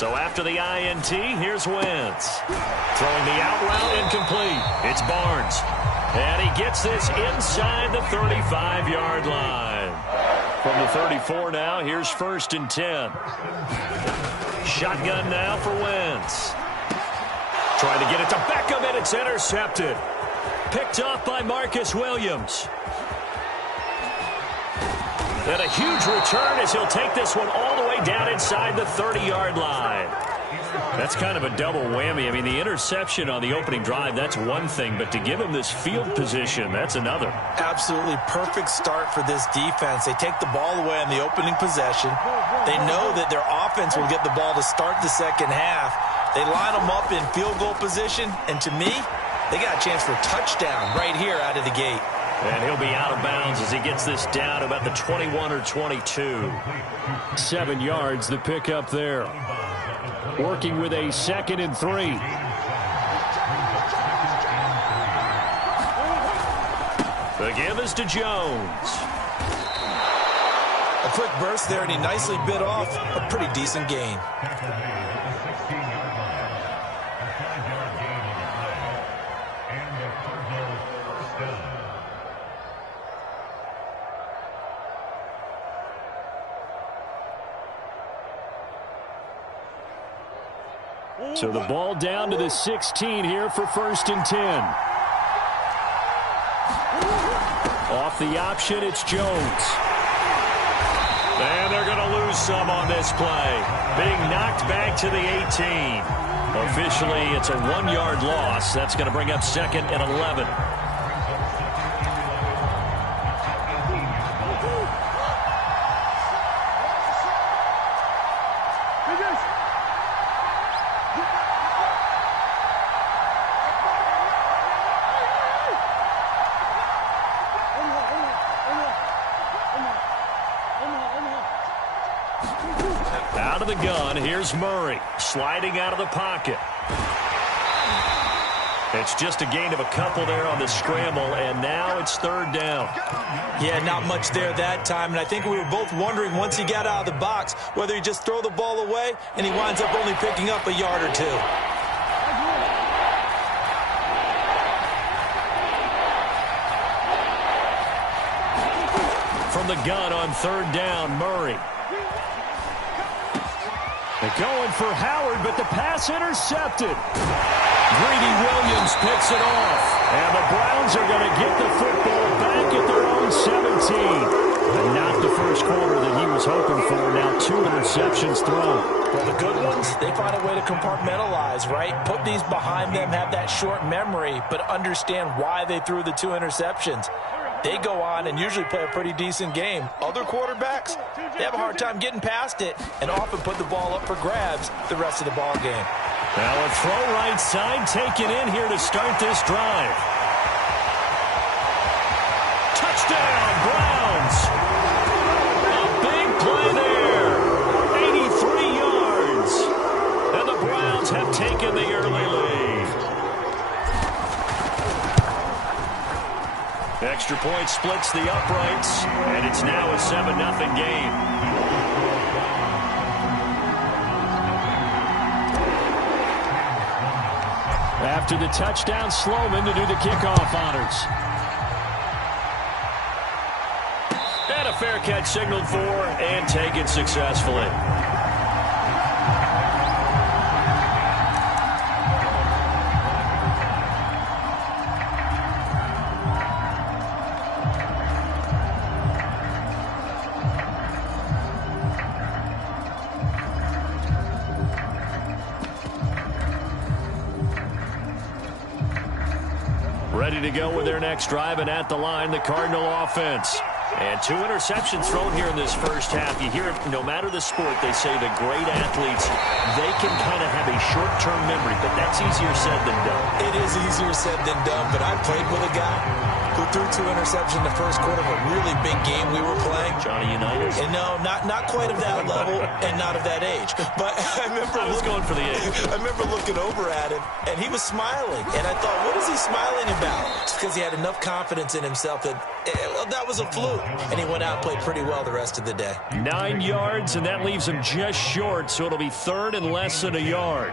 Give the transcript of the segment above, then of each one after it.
So after the INT, here's Wentz. Throwing the out route incomplete. It's Barnes. And he gets this inside the 35-yard line. From the 34 now, here's 1st and 10. Shotgun now for Wentz. Trying to get it to Beckham, and it's intercepted. Picked off by Marcus Williams. And a huge return as he'll take this one all the way down inside the 30-yard line. That's kind of a double whammy. I mean, the interception on the opening drive, that's one thing, but to give him this field position, that's another. Absolutely perfect start for this defense. They take the ball away on the opening possession. They know that their offense will get the ball to start the second half. They line them up in field goal position, and to me, they got a chance for a touchdown right here out of the gate. And he'll be out of bounds as he gets this down about the 21 or 22. 7 yards, the pickup there. Working with a 2nd and 3. The give is to Jones. A quick burst there, and he nicely bit off a pretty decent gain. So the ball down to the 16 here for 1st and 10. Off the option, it's Jones. And they're going to lose some on this play. Being knocked back to the 18. Officially, it's a 1-yard loss. That's going to bring up 2nd and 11. Out of the gun, here's Murray, sliding out of the pocket. It's just a gain of a couple there on the scramble, and now it's 3rd down. Yeah, not much there that time, and I think we were both wondering once he got out of the box whether he just throw the ball away and he winds up only picking up a yard or 2. From the gun on 3rd down, Murray. They're going for Howard, but the pass intercepted. Greedy Williams picks it off. And the Browns are going to get the football back at their own 17. But not the first quarter that he was hoping for. Now 2 interceptions thrown. Well, the good ones, they find a way to compartmentalize, right? Put these behind them, have that short memory, but understand why they threw the 2 interceptions. They go on and usually play a pretty decent game. Other quarterbacks, they have a hard time getting past it and often put the ball up for grabs the rest of the ball game. Now a throw right side taken in here to start this drive. Touchdown, Browns. A big play there. 83 yards. And the Browns have taken the early lead. Extra point splits the uprights, and it's now a 7-0 game. After the touchdown, Sloman to do the kickoff honors. And a fair catch signaled for and taken successfully. Ready to go with their next drive, and at the line, the Cardinal offense. And 2 interceptions thrown here in this first half. You hear it, no matter the sport, they say the great athletes, they can kind of have a short-term memory, but that's easier said than done. It is easier said than done, but I played with a guy who threw 2 interceptions in the first quarter of a really big game we were playing. Johnny Unitas? And no, not quite of that level and not of that age. But I was going for the age. I remember looking over at him, and he was smiling. And I thought, what is he smiling about? It's because he had enough confidence in himself that that was a fluke. and he went out and played pretty well the rest of the day. 9 yards, and that leaves him just short, so it'll be third and less than a yard.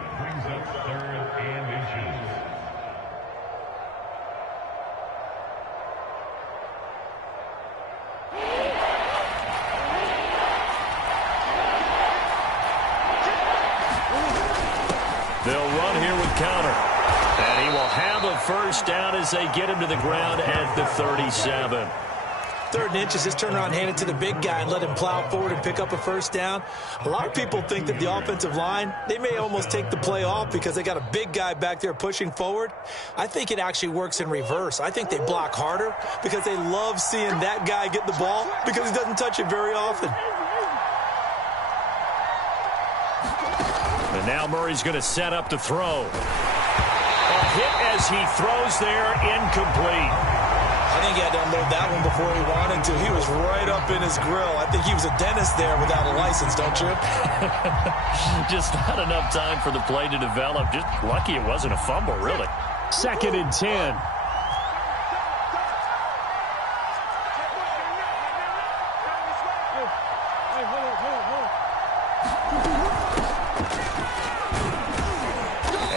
They'll run here with counter. And he will have a first down as they get him to the ground at the 37. 3rd and inches, just turn around, hand it to the big guy, and let him plow forward and pick up a first down. A lot of people think that the offensive line, they may almost take the play off because they got a big guy back there pushing forward. I think it actually works in reverse. I think they block harder because they love seeing that guy get the ball because he doesn't touch it very often. And now Murray's going to set up to throw. A hit as he throws there, incomplete. I think he had to unload that one before he wanted to. He was right up in his grill. I think he was a dentist there without a license, don't you? Just not enough time for the play to develop. Just lucky it wasn't a fumble, really. 2nd and 10.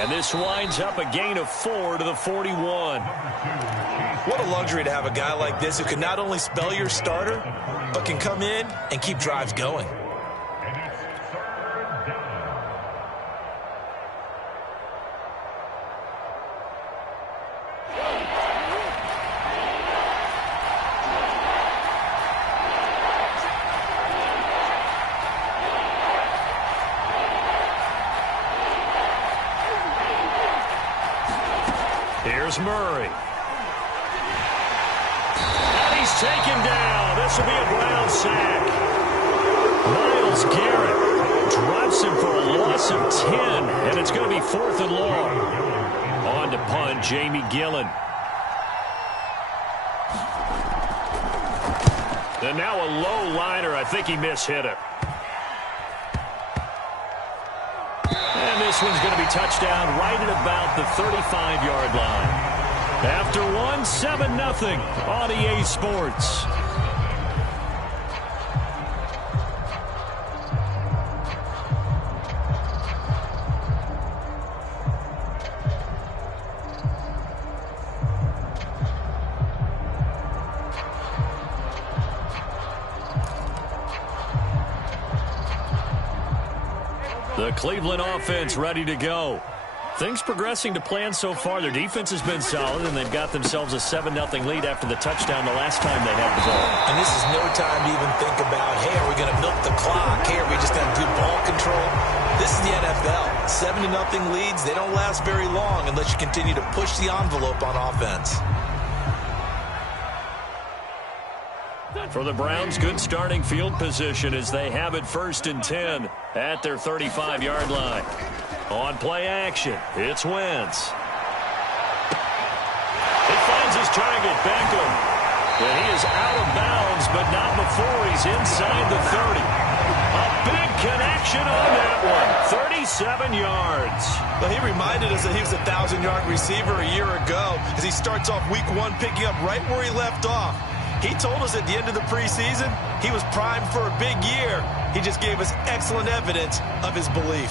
And this winds up a gain of 4 to the 41. What a luxury to have a guy like this who can not only spell your starter, but can come in and keep drives going. Here's Murray. And he's taken down. This will be a Brown sack. Myles Garrett drops him for a loss of 10, and it's going to be 4th and long. On to punt, Jamie Gillen. And now a low liner. I think he mishit it. And this one's going to be touchdown right at about the 35-yard line. After one, 7-0 on EA Sports. The Cleveland offense ready to go. Things progressing to plan so far. Their defense has been solid, and they've got themselves a 7-0 lead after the touchdown the last time they had the ball. And this is no time to even think about, hey, are we going to milk the clock? Hey, are we just going to do ball control? This is the NFL. 7-0 leads, they don't last very long unless you continue to push the envelope on offense. For the Browns, good starting field position as they have it 1st and 10 at their 35-yard line. On play action, it's Wentz. He finds his target, Beckham. And he is out of bounds, but not before he's inside the 30. A big connection on that one. 37 yards. Well, he reminded us that he was a 1,000-yard receiver a year ago as he starts off week 1 picking up right where he left off. He told us at the end of the preseason he was primed for a big year. He just gave us excellent evidence of his belief.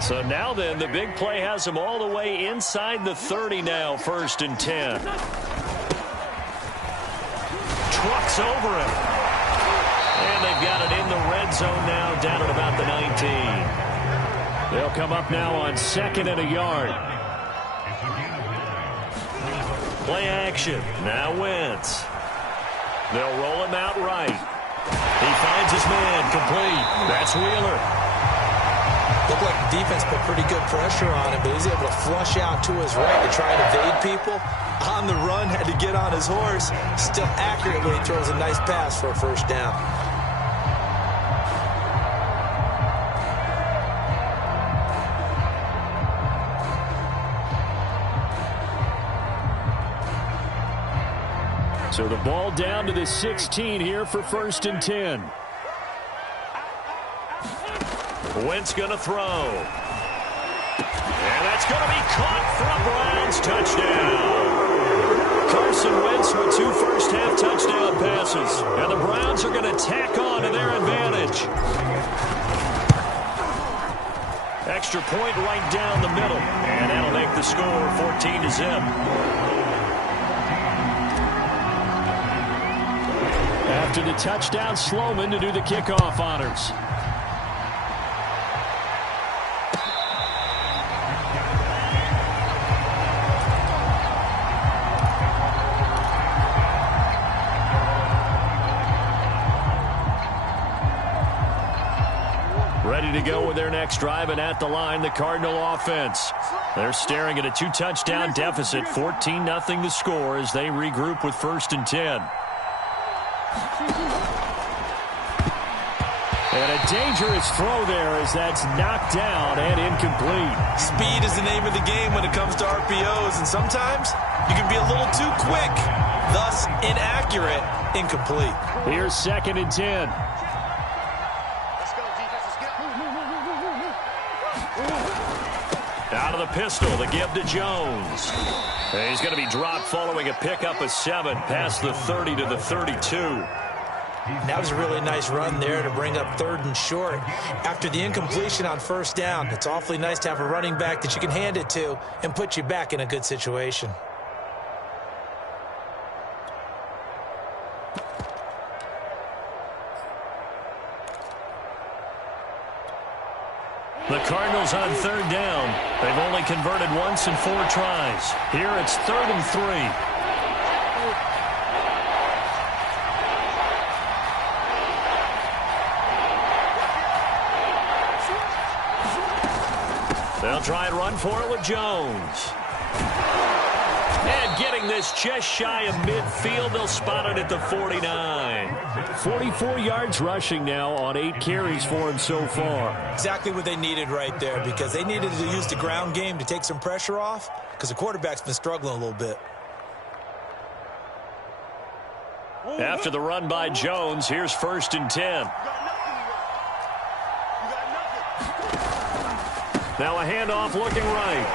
So now then, the big play has him all the way inside the 30 now, 1st and 10. Trucks over him. And they've got it in the red zone now, down at about the 19. They'll come up now on 2nd and a yard. Play action. Now Wentz. They'll roll him out right. He finds his man complete. That's Wheeler. Looked like the defense put pretty good pressure on him, but he's able to flush out to his right to try and evade people. On the run, had to get on his horse. Still accurately throws a nice pass for a first down. So the ball down to the 16 here for 1st and 10. Wentz going to throw. And that's going to be caught for a Browns touchdown. Carson Wentz with 2 first-half touchdown passes. And the Browns are going to tack on to their advantage. Extra point right down the middle. And that'll make the score 14-0. After the touchdown, Sloman to do the kickoff honors. Ready to go with their next drive, and at the line, the Cardinal offense. They're staring at a 2-touchdown deficit, 14-0 the score as they regroup with 1st and 10. And a dangerous throw there as that's knocked down and incomplete. Speed is the name of the game when it comes to RPOs, and sometimes you can be a little too quick, thus inaccurate, incomplete. Here's 2nd and 10. Out of the pistol, the give to Jones. And he's going to be dropped following a pickup of 7 past the 30 to the 32. That was a really nice run there to bring up 3rd and short. After the incompletion on 1st down, it's awfully nice to have a running back that you can hand it to and put you back in a good situation. The Cardinals on 3rd down. They've only converted once in 4 tries. Here it's 3rd and 3. They'll try and run for it with Jones. And getting this just shy of midfield, they'll spot it at the 49. 44 yards rushing now on 8 carries for him so far. Exactly what they needed right there, because they needed to use the ground game to take some pressure off, because the quarterback's been struggling a little bit. After the run by Jones, here's 1st and 10. Now a handoff looking right.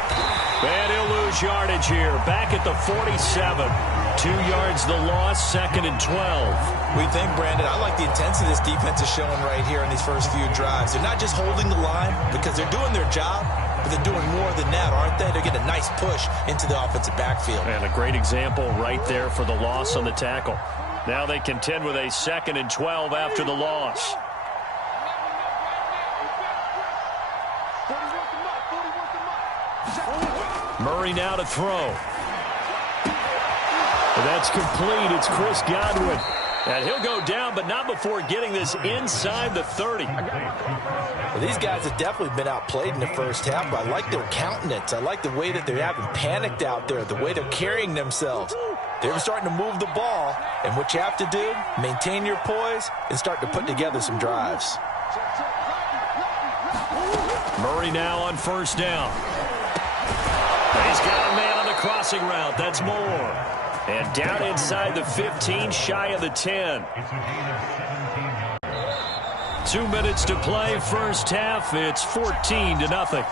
And he'll lose yardage here. Back at the 47. 2 yards the loss, 2nd and 12. We think, Brandon, I like the intensity this defense is showing right here in these first few drives. They're not just holding the line because they're doing their job, but they're doing more than that, aren't they? They're getting a nice push into the offensive backfield. And a great example right there for the loss on the tackle. Now they contend with a 2nd and 12 after the loss. Murray now to throw. That's complete. It's Chris Godwin. And he'll go down, but not before getting this inside the 30. Well, these guys have definitely been outplayed in the first half, but I like their countenance. I like the way that they're having panicked out there, the way they're carrying themselves. They're starting to move the ball, and what you have to do, maintain your poise and start to put together some drives. Murray now on 1st down. He's got a man on the crossing route. That's Moore. And down inside the 15, shy of the 10. 2 minutes to play, first half. It's 14-0.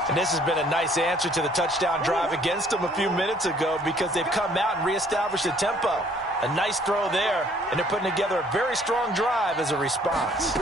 And this has been a nice answer to the touchdown drive against them a few minutes ago, because they've come out and reestablished the tempo. A nice throw there, and they're putting together a very strong drive as a response.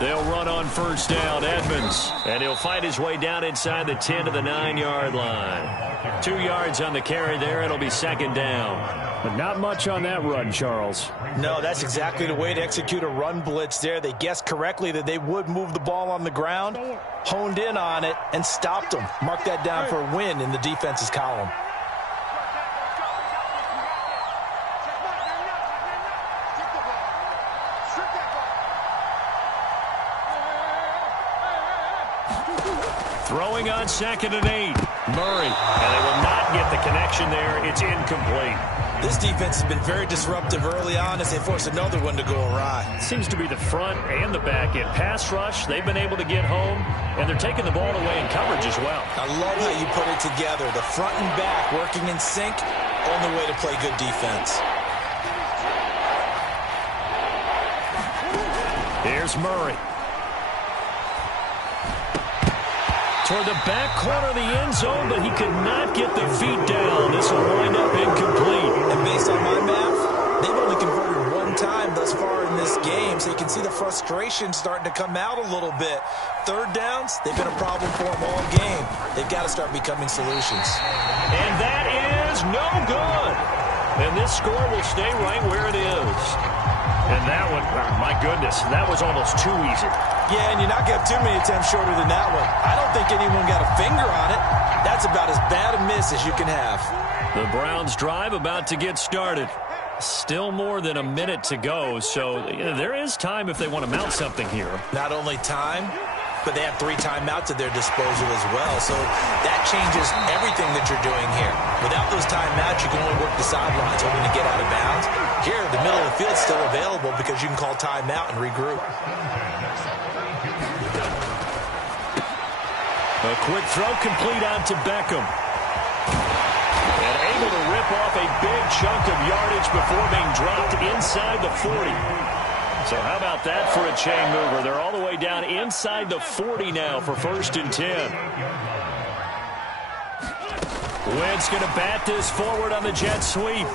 They'll run on 1st down, Edmonds. And he'll fight his way down inside the 10 to the 9-yard line. 2 yards on the carry there. It'll be 2nd down. But not much on that run, Charles. No, that's exactly the way to execute a run blitz there. They guessed correctly that they would move the ball on the ground, honed in on it, and stopped them. Mark that down for a win in the defense's column. Throwing on 2nd and 8. Murray. And they will not get the connection there. It's incomplete. This defense has been very disruptive early on as they force another one to go awry. Seems to be the front and the back end. Pass rush, they've been able to get home, and they're taking the ball away in coverage as well. I love how you put it together. The front and back working in sync, only way to play good defense. Here's Murray. toward the back corner of the end zone, but he could not get the feet down. This will wind up incomplete. And based on my math, they've only converted one time thus far in this game, so you can see the frustration starting to come out a little bit. Third downs, they've been a problem for them all game. They've got to start becoming solutions. And that is no good. And this score will stay right where it is. And that one, my goodness, that was almost too easy. Yeah, and you're not going to have too many attempts shorter than that one. I don't think anyone got a finger on it. That's about as bad a miss as you can have. The Browns drive about to get started. Still more than a minute to go, so there is time if they want to mount something here. Not only time, but they have 3 timeouts at their disposal as well. So that changes everything that you're doing here. Without those timeouts, you can only work the sidelines hoping to get out of bounds. Here, the middle of the field's still available because you can call timeout and regroup. A quick throw complete out to Beckham. And able to rip off a big chunk of yardage before being dropped inside the 40. So how about that for a chain mover? They're all the way down inside the 40 now for 1st and 10. Wentz going to bat this forward on the jet sweep.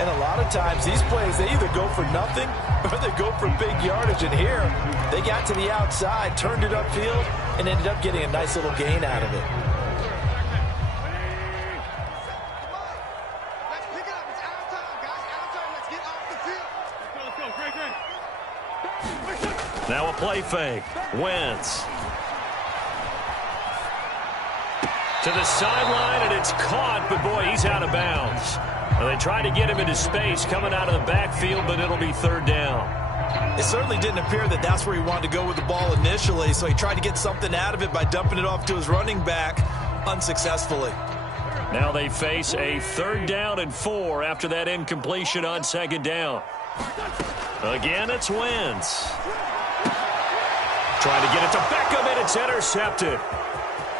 And a lot of times these plays, they either go for nothing or they go for big yardage. And here, they got to the outside, turned it upfield, and ended up getting a nice little gain out of it. Now a play fake. Wentz. To the sideline, and it's caught, but boy, he's out of bounds. Well, they tried to get him into space coming out of the backfield, but it'll be 3rd down. It certainly didn't appear that that's where he wanted to go with the ball initially, so he tried to get something out of it by dumping it off to his running back unsuccessfully. Now they face a 3rd down and 4 after that incompletion on 2nd down. Again, it's Wentz. Trying to get it to Beckham, and it's intercepted.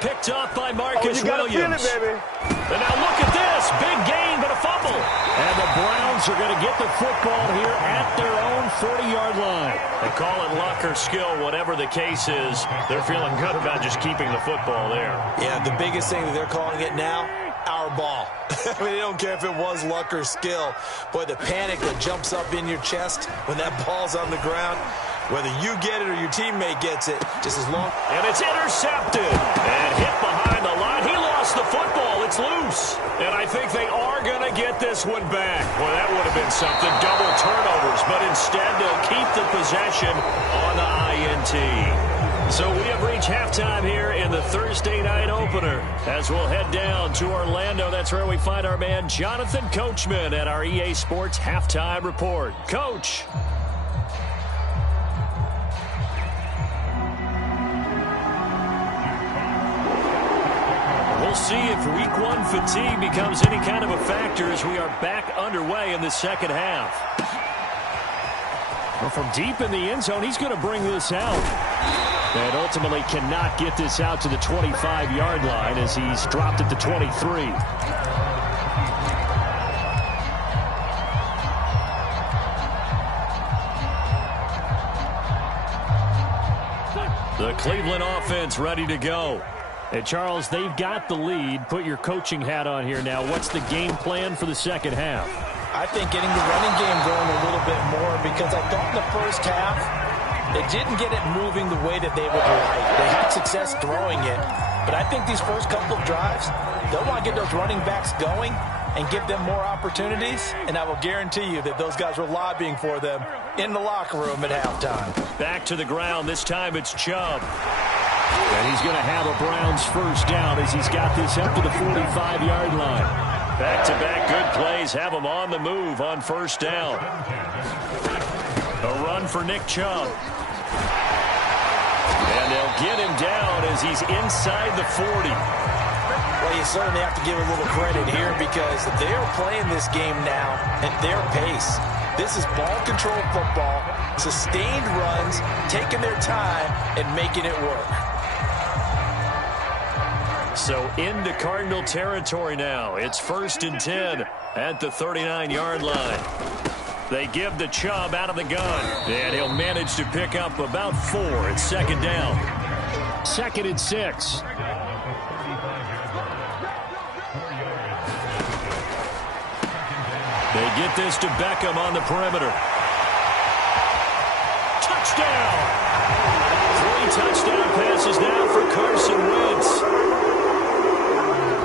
Picked off by Marcus Williams. Feel it, baby. And now look at this. Big gain, but a fumble. And the Browns are going to get the football here at their own 40-yard line. They call it luck or skill, whatever the case is. They're feeling good about just keeping the football there. Yeah, the biggest thing that they're calling it now, our ball. I mean, they don't care if it was luck or skill. Boy, the panic that jumps up in your chest when that ball's on the ground, whether you get it or your teammate gets it, just as long. And it's intercepted and hit behind the line. He lost the football. It's loose. And I think they are going to get this one back. Well, that would have been something. Double turnovers. But instead, they'll keep the possession on the INT. So we have reached halftime here in the Thursday night opener. As we'll head down to Orlando, that's where we find our man Jonathan Coachman at our EA Sports Halftime Report. Coach. We'll see if week 1 fatigue becomes any kind of a factor as we are back underway in the second half. Well, from deep in the end zone, he's going to bring this out. And ultimately cannot get this out to the 25-yard line as he's dropped at the 23. The Cleveland offense ready to go. Hey, Charles, they've got the lead. Put your coaching hat on here now. What's the game plan for the second half? I think getting the running game going a little bit more, because I thought in the first half they didn't get it moving the way that they would like. They had success throwing it, but I think these first couple of drives, they'll want to get those running backs going and give them more opportunities, and I will guarantee you that those guys were lobbying for them in the locker room at halftime. Back to the ground. This time it's Chubb. And he's going to have a Browns first down as he's got this up to the 45-yard line. Back-to-back good plays have him on the move on first down. A run for Nick Chubb. And they'll get him down as he's inside the 40. Well, you certainly have to give a little credit here because they're playing this game now at their pace. This is ball control football, sustained runs, taking their time and making it work. So into Cardinal territory now. It's 1st and 10 at the 39-yard line. They give the Chubb out of the gun. And he'll manage to pick up about 4. It's second down. 2nd and 6. They get this to Beckham on the perimeter. Touchdown! 3 touchdown passes now for Carson Wentz.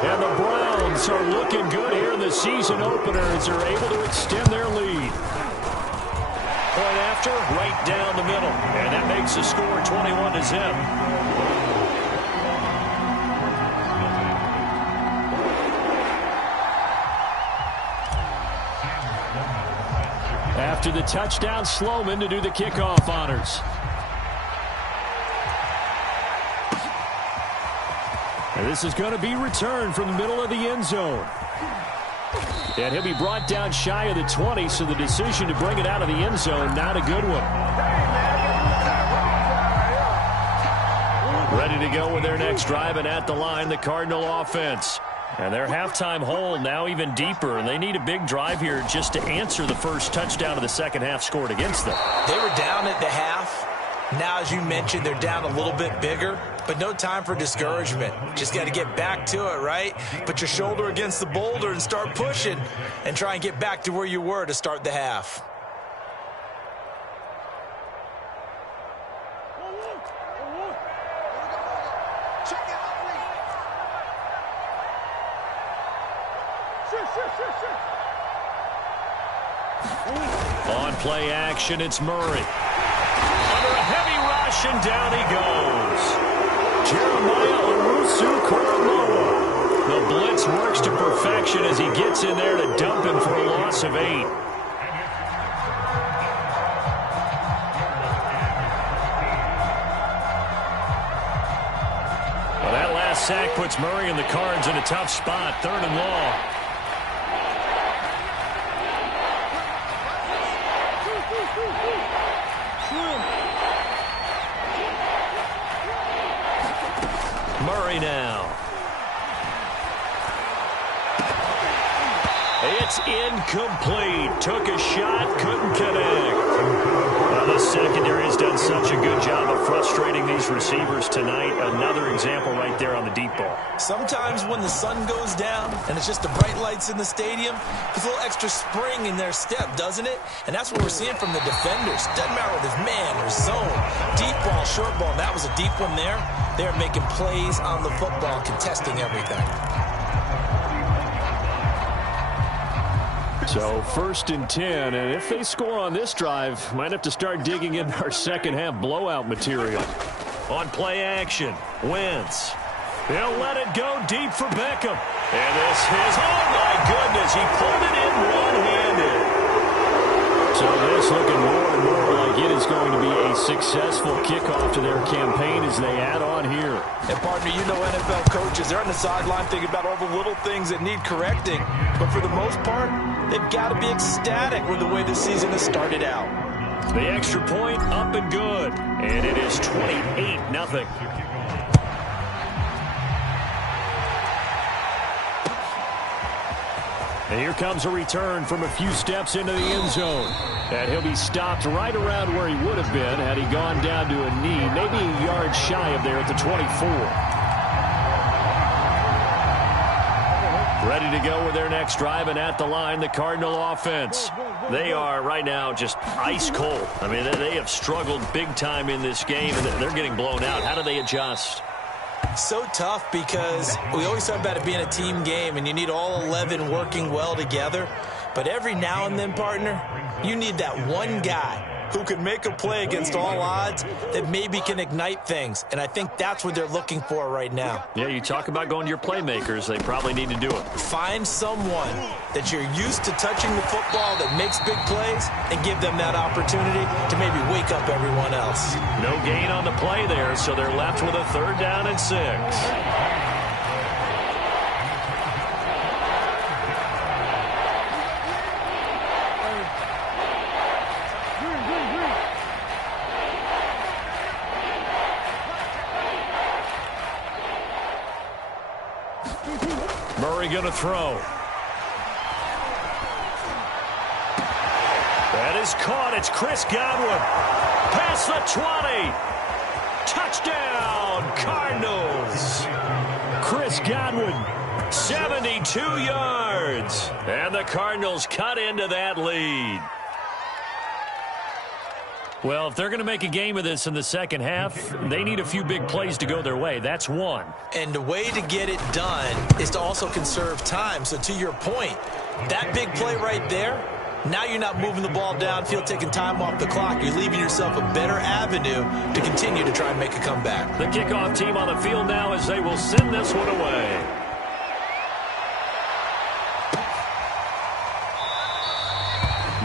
And the Browns are looking good here in the season opener as they're able to extend their lead. Point after, right down the middle. And that makes the score 21-0. After the touchdown, Sloman to do the kickoff honors. And this is going to be returned from the middle of the end zone. And he'll be brought down shy of the 20, so the decision to bring it out of the end zone, not a good one. Ready to go with their next drive, and at the line, the Cardinal offense. And their halftime hole now even deeper, and they need a big drive here just to answer the first touchdown of the second half scored against them. They were down at the half. Now, as you mentioned, they're down a little bit bigger, but no time for discouragement. Just got to get back to it, right? Put your shoulder against the boulder and start pushing and try and get back to where you were to start the half. On play action, it's Murray. Under a heavy rush, and down he goes. Jeremiah Owusu-Koramoah. The blitz works to perfection as he gets in there to dump him for a loss of 8. Well, that last sack puts Murray and the Cards in a tough spot, 3rd and long. Murray now. It's incomplete. Took a shot, couldn't connect. Well, the secondary has done such a good job of frustrating these receivers tonight. Another example right there on the deep ball. Sometimes when the sun goes down and it's just the bright lights in the stadium, there's a little extra spring in their step, doesn't it? And that's what we're seeing from the defenders. Doesn't matter whether it's man or zone, deep ball, short ball. That was a deep one there. They're making plays on the football, contesting everything. So 1st and 10, and if they score on this drive, might have to start digging in our second half blowout material. On play action, Wentz. They'll let it go deep for Beckham. And this is, oh my goodness, he pulled it in one-handed. So this looking more and more like it is going to be a successful kickoff to their campaign as they add on here. And partner, you know NFL coaches, they're on the sideline thinking about all the little things that need correcting. But for the most part, they've got to be ecstatic with the way the season has started out. The extra point up and good. And it is 28-0. And here comes a return from a few steps into the end zone. And he'll be stopped right around where he would have been had he gone down to a knee, maybe a yard shy of there at the 24. Ready to go with their next drive, and at the line, the Cardinal offense. They are right now just ice cold. I mean, they have struggled big time in this game, and they're getting blown out. How do they adjust? So tough because we always talk about it being a team game and you need all 11 working well together. But every now and then, partner, you need that one guy who can make a play against all odds that maybe can ignite things. And I think that's what they're looking for right now. Yeah, you talk about going to your playmakers. They probably need to do it. Find someone that you're used to touching the football that makes big plays and give them that opportunity to maybe wake up everyone else. No gain on the play there, so they're left with a 3rd down and 6. Murray going to throw. That is caught. It's Chris Godwin. Past the 20. Touchdown, Cardinals. Chris Godwin, 72 yards. And the Cardinals cut into that lead. Well, if they're going to make a game of this in the second half, they need a few big plays to go their way. That's one. And the way to get it done is to also conserve time. So to your point, that big play right there, now you're not moving the ball downfield, taking time off the clock. You're leaving yourself a better avenue to continue to try and make a comeback. The kickoff team on the field now as they will send this one away.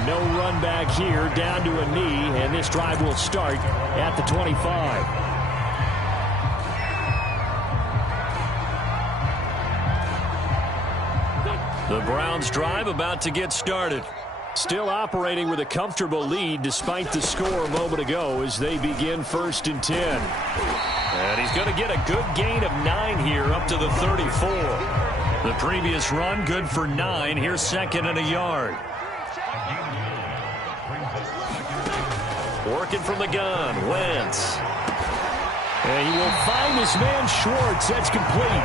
No run back here, down to a knee, and this drive will start at the 25. The Browns drive about to get started. Still operating with a comfortable lead despite the score a moment ago as they begin 1st and 10. And he's going to get a good gain of 9 here up to the 34. The previous run good for 9. Here's 2nd and a yard. Working from the gun, Wentz. And he will find his man Schwartz. That's complete.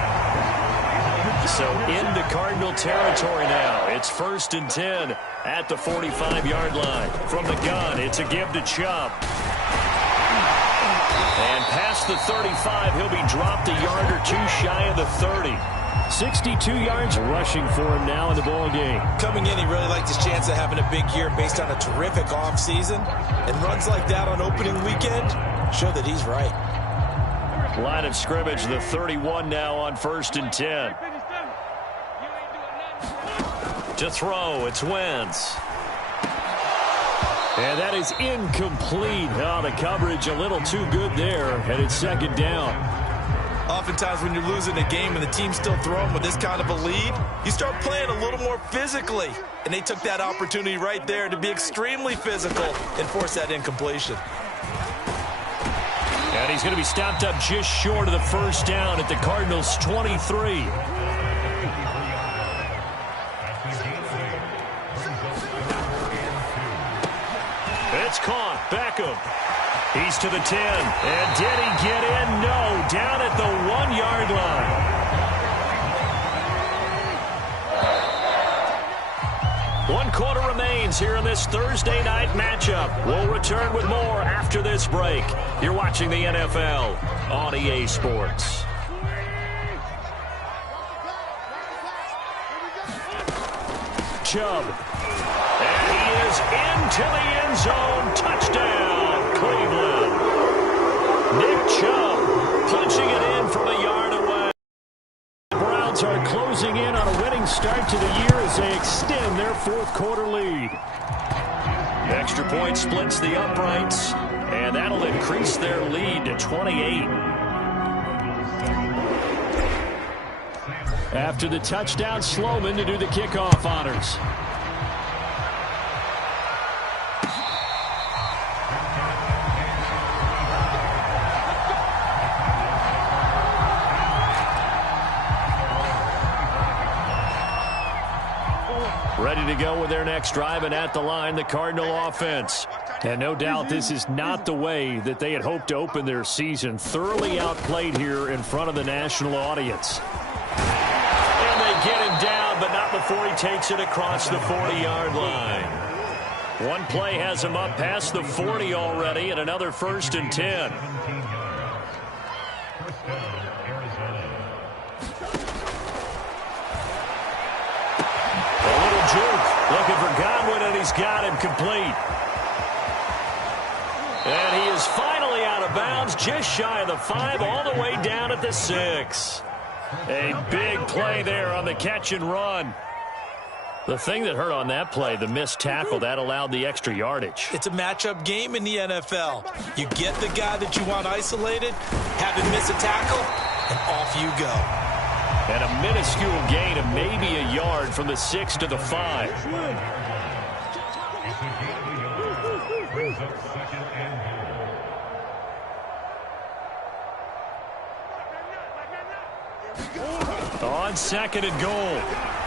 So into Cardinal territory now. It's 1st and 10 at the 45-yard line. From the gun, it's a give to Chubb. And past the 35, he'll be dropped a yard or 2 shy of the 30. 62 yards rushing for him now in the ball game. Coming in, he really liked his chance of having a big year based on a terrific offseason. And runs like that on opening weekend show that he's right. Line of scrimmage, the 31 now on 1st and 10. To throw, it's Wentz. And that is incomplete. Oh, the coverage a little too good there, and it's 2nd down. Oftentimes when you're losing a game and the team's still throwing with this kind of a lead, you start playing a little more physically. And they took that opportunity right there to be extremely physical and force that incompletion. And he's going to be stopped up just short of the 1st down at the Cardinals' 23. It's caught. Beckham. He's to the 10. And did he get in? No. Down at the 1-yard line. 1 quarter remains here in this Thursday night matchup. We'll return with more after this break. You're watching the NFL on EA Sports. Chubb. And he is into the end zone. Touchdown, Cleveland. Nick Chubb punching it in from a yard away. The Browns are closing in on a winning start to the year as they extend their 4th quarter lead. Extra point splits the uprights, and that'll increase their lead to 28. After the touchdown, Sloman to do the kickoff honors. Ready to go with their next drive, and at the line, the Cardinal offense. And no doubt this is not the way that they had hoped to open their season. Thoroughly outplayed here in front of the national audience. And they get him down, but not before he takes it across the 40-yard line. One play has him up past the 40 already, and another 1st and 10. Looking for Godwin, and he's got him complete. And he is finally out of bounds, just shy of the 5, all the way down at the 6. A big play there on the catch and run. The thing that hurt on that play, the missed tackle, that allowed the extra yardage. It's a matchup game in the NFL. You get the guy that you want isolated, have him miss a tackle, and off you go. And a minuscule gain of maybe a yard from the 6 to the 5. On second and goal,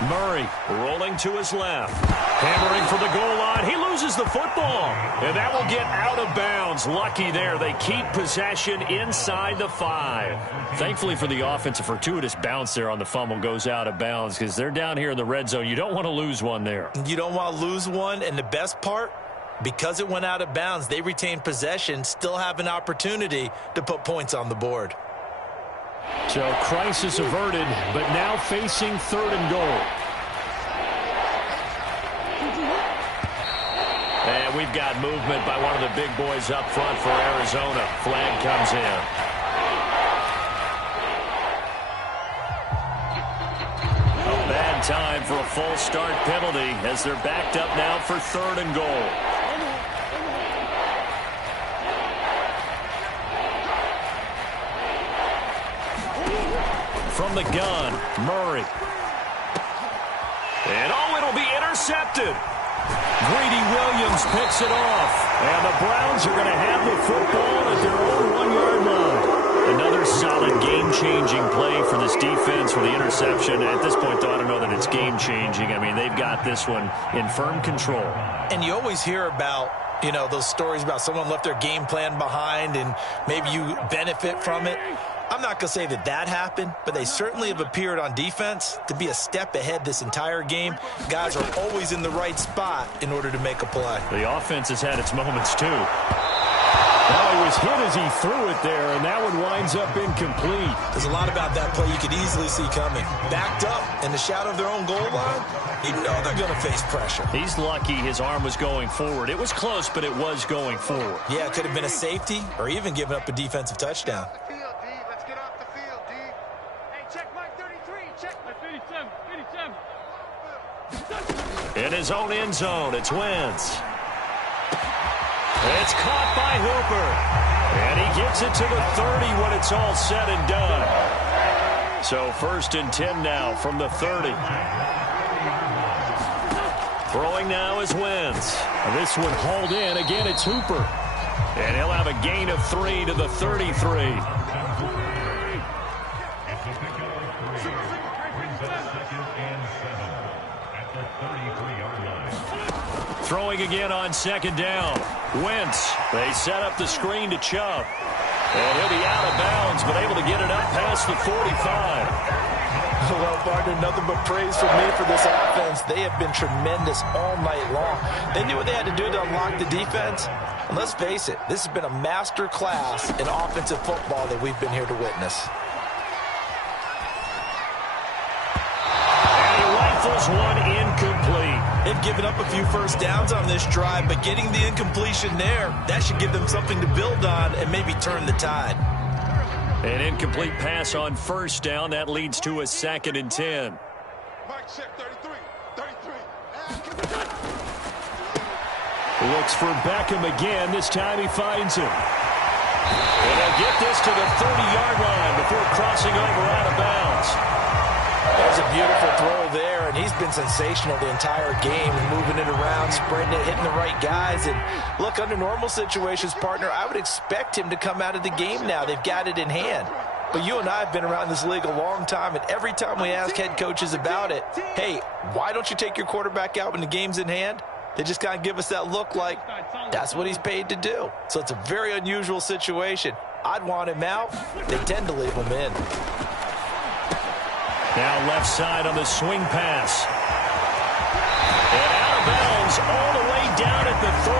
Murray rolling to his left. Hammering for the goal line. He loses the football. And that will get out of bounds. Lucky there. They keep possession inside the 5. Thankfully for the offense, a fortuitous bounce there on the fumble goes out of bounds because they're down here in the red zone. You don't want to lose one there. You don't want to lose one. And the best part, because it went out of bounds, they retain possession, still have an opportunity to put points on the board. So crisis averted, but now facing third and goal. And we've got movement by one of the big boys up front for Arizona. Flag comes in. A bad time for a full start penalty as they're backed up now for third and goal. From the gun, Murray. And it'll be intercepted. Greedy Williams picks it off. And the Browns are going to have the football at their own 1-yard line. Another solid game-changing play for this defense for the interception. At this point, though, I don't know that it's game-changing. I mean, they've got this one in firm control. And you always hear about, those stories about someone left their game plan behind and maybe you benefit from it. I'm not going to say that happened, but they certainly have appeared on defense to be a step ahead this entire game. Guys are always in the right spot in order to make a play. The offense has had its moments, too. Well, he was hit as he threw it there, and that one winds up incomplete. There's a lot about that play you could easily see coming. Backed up in the shadow of their own goal line, you know they're going to face pressure. He's lucky his arm was going forward. It was close, but it was going forward. Yeah, it could have been a safety or even given up a defensive touchdown. In his own end zone, it's Wentz. It's caught by Hooper. And he gets it to the 30 when it's all said and done. So 1st and 10 now from the 30. Throwing now is Wentz. This one hauled in. Again, it's Hooper. And he'll have a gain of 3 to the 33. Throwing again on second down. Wentz. They set up the screen to Chubb. And he'll be out of bounds, but able to get it up past the 45. Well, partner, nothing but praise from me for this offense. They have been tremendous all night long. They knew what they had to do to unlock the defense. And let's face it, this has been a master class in offensive football that we've been here to witness. And he rifles one incomplete. They've given up a few first downs on this drive, but getting the incompletion there, that should give them something to build on and maybe turn the tide. An incomplete pass on first down. That leads to a 2nd and 10. Looks for Beckham again. This time he finds him. And they'll get this to the 30-yard line before crossing over out of bounds. That's a beautiful throw there, and he's been sensational the entire game, moving it around, spreading it, hitting the right guys. And look, under normal situations, partner, I would expect him to come out of the game now. They've got it in hand. But you and I have been around this league a long time, and every time we ask head coaches about it, hey, why don't you take your quarterback out when the game's in hand? They just kind of give us that look like that's what he's paid to do. So it's a very unusual situation. I'd want him out. They tend to leave him in. Now left side on the swing pass. And out of bounds all the way down at the 3.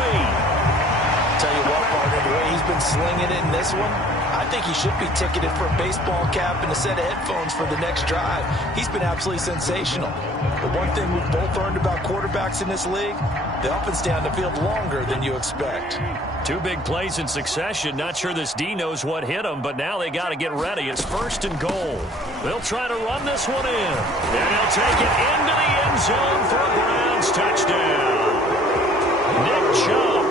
Tell you what, partner, the way he's been slinging it in this one, I think he should be ticketed for a baseball cap and a set of headphones for the next drive. He's been absolutely sensational. But one thing we've both learned about quarterbacks in this league, they often stay on the field longer than you expect. 2 big plays in succession. Not sure this D knows what hit him, but now they got to get ready. It's 1st and goal. They'll try to run this one in. And they'll take it into the end zone for a Browns touchdown. Nick Chubb,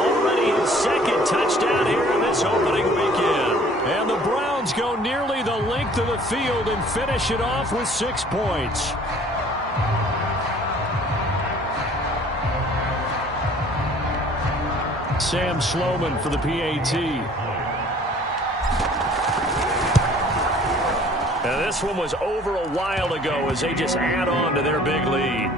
already his 2nd touchdown here in this opening weekend. And the Browns go nearly the length of the field and finish it off with 6 points. Sam Sloman for the PAT. And This one was over a while ago as they just add on to their big lead.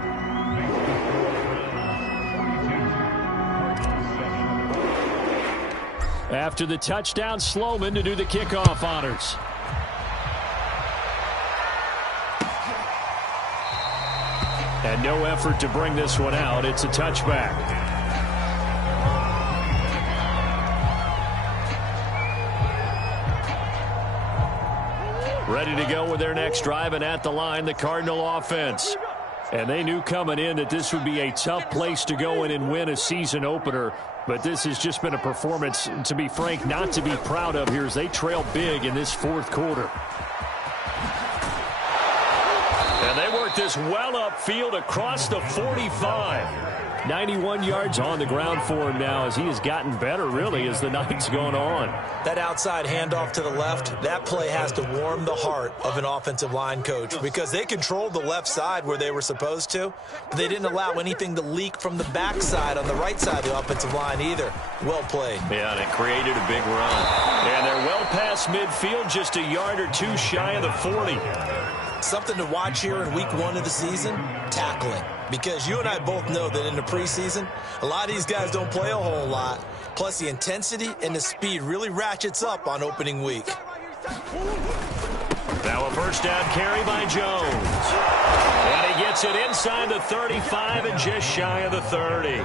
After the touchdown, Sloman to do the kickoff honors. And no effort to bring this one out. It's a touchback. Ready to go with their next drive, and at the line, the Cardinal offense. And they knew coming in that this would be a tough place to go in and win a season opener. But this has just been a performance, to be frank, not to be proud of here as they trail big in this fourth quarter. And they work this well upfield across the 45. 91 yards on the ground for him now as he has gotten better, really, as the night's gone on. That outside handoff to the left, that play has to warm the heart of an offensive line coach because they controlled the left side where they were supposed to, but they didn't allow anything to leak from the backside on the right side of the offensive line either. Well played. Yeah, and it created a big run. And they're well past midfield, just a yard or two shy of the 40. Something to watch here in week 1 of the season, tackling. Because you and I both know that in the preseason, a lot of these guys don't play a whole lot. Plus, the intensity and the speed really ratchets up on opening week. Now a first down carry by Jones. And he gets it inside the 35 and just shy of the 30.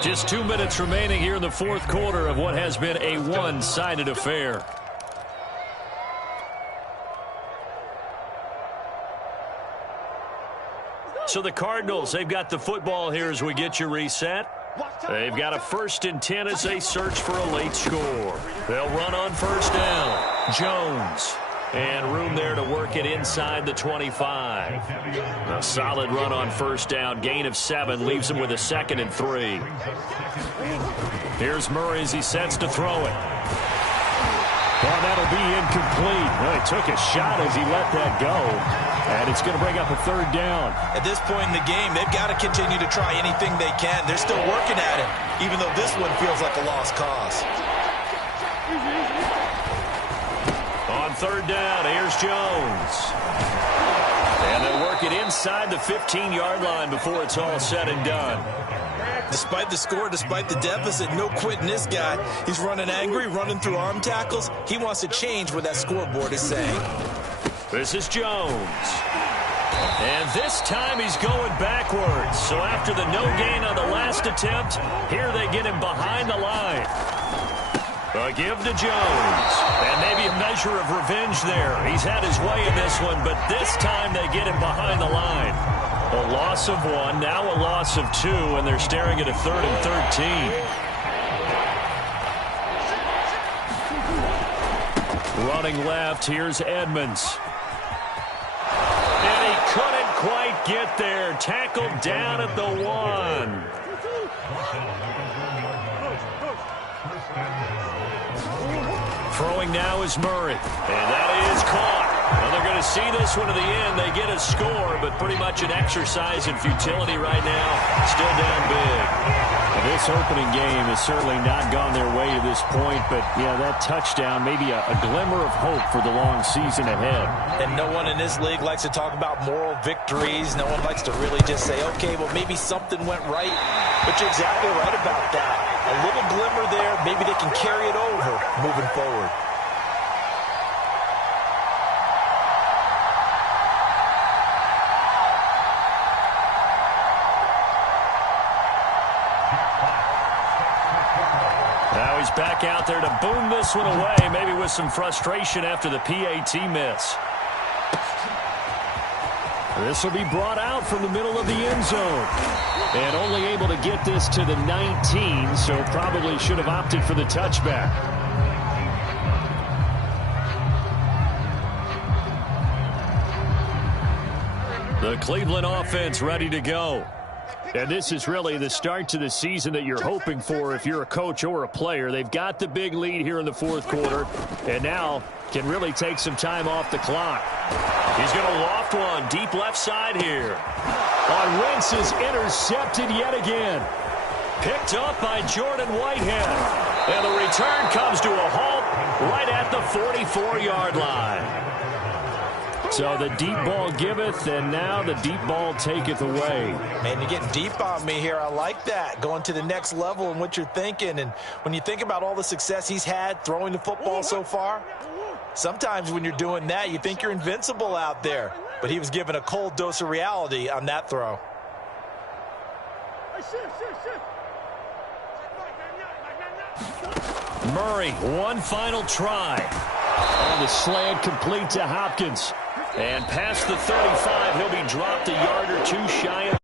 Just 2 minutes remaining here in the fourth quarter of what has been a one-sided affair. So the Cardinals, they've got the football here as we get you reset. They've got a 1st and 10 as they search for a late score. They'll run on first down. Jones. And room there to work it inside the 25. A solid run on first down. Gain of 7 leaves him with a 2nd and 3. Here's Murray as he sets to throw it. Well, that'll be incomplete. Well, he took a shot as he let that go. And it's going to bring up a 3rd down. At this point in the game, they've got to continue to try anything they can. They're still working at it, even though this one feels like a lost cause. On 3rd down, here's Jones. And they'll work it inside the 15-yard line before it's all said and done. Despite the score, despite the deficit, no quitting this guy. He's running angry, running through arm tackles. He wants to change what that scoreboard is saying. This is Jones. And this time he's going backwards. So after the no gain on the last attempt, here they get him behind the line. A give to Jones. And maybe a measure of revenge there. He's had his way in this one, but this time they get him behind the line. A loss of 1, now a loss of 2, and they're staring at a 3rd and 13. Running left, here's Edmonds. And he couldn't quite get there. Tackled down at the 1. Throwing now is Murray. And that is caught. Well, they're going to see this one to the end. They get a score, but pretty much an exercise in futility right now. Still down big. And this opening game has certainly not gone their way to this point, but, yeah, that touchdown, maybe a glimmer of hope for the long season ahead. And no one in this league likes to talk about moral victories. No one likes to really just say, okay, well, maybe something went right. But you're exactly right about that. A little glimmer there. Maybe they can carry it over moving forward. Now he's back out there to boom this one away, maybe with some frustration after the PAT miss. This will be brought out from the middle of the end zone. And only able to get this to the 19, so probably should have opted for the touchback. The Cleveland offense ready to go. And this is really the start to the season that you're hoping for if you're a coach or a player. They've got the big lead here in the fourth quarter, and now can really take some time off the clock. He's going to loft one deep left side here. On Wentz is intercepted yet again. Picked up by Jordan Whitehead. And the return comes to a halt right at the 44-yard line. So the deep ball giveth, and now the deep ball taketh away. Man, you're getting deep on me here. I like that. Going to the next level in what you're thinking. And when you think about all the success he's had throwing the football so far, sometimes when you're doing that, you think you're invincible out there. But he was given a cold dose of reality on that throw. Murray, one final try. And the slant complete to Hopkins. And past the 35, he'll be dropped a yard or two shy of